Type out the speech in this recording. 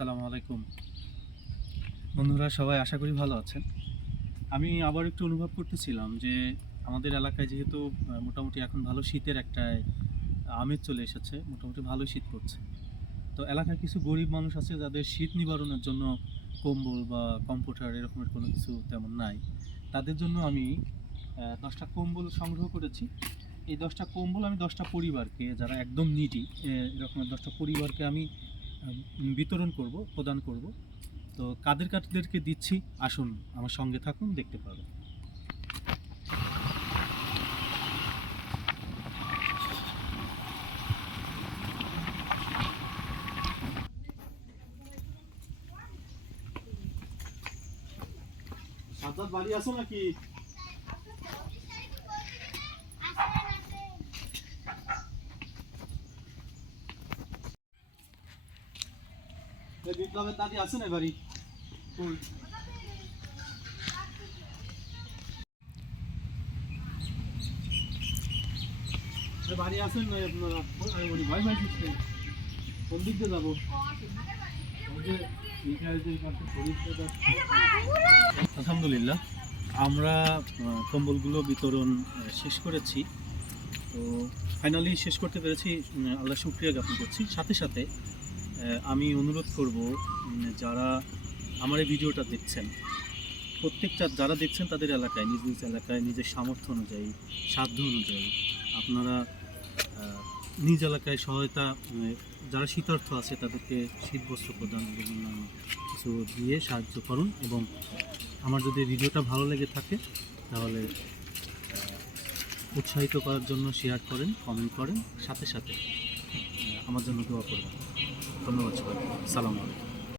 আসসালামু আলাইকুম। বন্ধুরা, সবাই আশা করি ভালো আছেন। আমি আবার একটু অনুভব করতেছিলাম যে আমাদের এলাকায় যেহেতু মোটামুটি এখন ভালো শীতের একটা আমেজ চলে এসেছে, মোটামুটি ভালো শীত পড়ছে। তো এলাকায় কিছু গরিব মানুষ আছে যাদের শীত নিবারণের জন্য কম্বল বা কম্পিউটার এরকমের কোনো কিছু তেমন নাই। তাদের জন্য আমি দশটা কম্বল সংগ্রহ করেছি। এই দশটা কম্বল আমি দশটা পরিবারকে, যারা একদম নিটি এরকমের দশটা পরিবারকে আমি বিতরণ করব, প্রদান করব। তো কাদের কাদেরকে দিচ্ছি, আসুন আমার সঙ্গে থাকুন, দেখতে পাবেন। বাড়ি আছো নাকি? বিপ্লবের দাদি আছে না বাড়ি। বাড়ি আছেন না আপনারা? আমি বলি ভাই কিছু কোন? দিক দিয়ে যাব? আলহামদুলিল্লাহ। আমরা কম্বলগুলো বিতরণ শেষ করেছি। তো ফাইনালি শেষ করতে পেরেছি আল্লাহ শুক্রিয়া জ্ঞাপন করছি। সাথে সাথে আমি অনুরোধ করব যারা আমার এই ভিডিওটা দেখছেন, প্রত্যেকটা যারা দেখছেন তাদের এলাকায়, নিজ নিজ এলাকায়, নিজের সামর্থ্য অনুযায়ী, সাধ্য অনুযায়ী আপনারা নিজ এলাকায় সহায়তা যারা শীতার্থ আছে তাদেরকে শীতবস্ত্র প্রদান অন্যান্য কিছু দিয়ে সাহায্য করুন এবং আমার যদি ভিডিওটা ভালো লেগে থাকে, তাহলে উৎসাহিত করার জন্য শেয়ার করেন কমেন্ট করেন, সাথে সাথে আমার জন্য দোয়া করবেন। ধন্যবাদ সবাই সালাম আলাইকুম।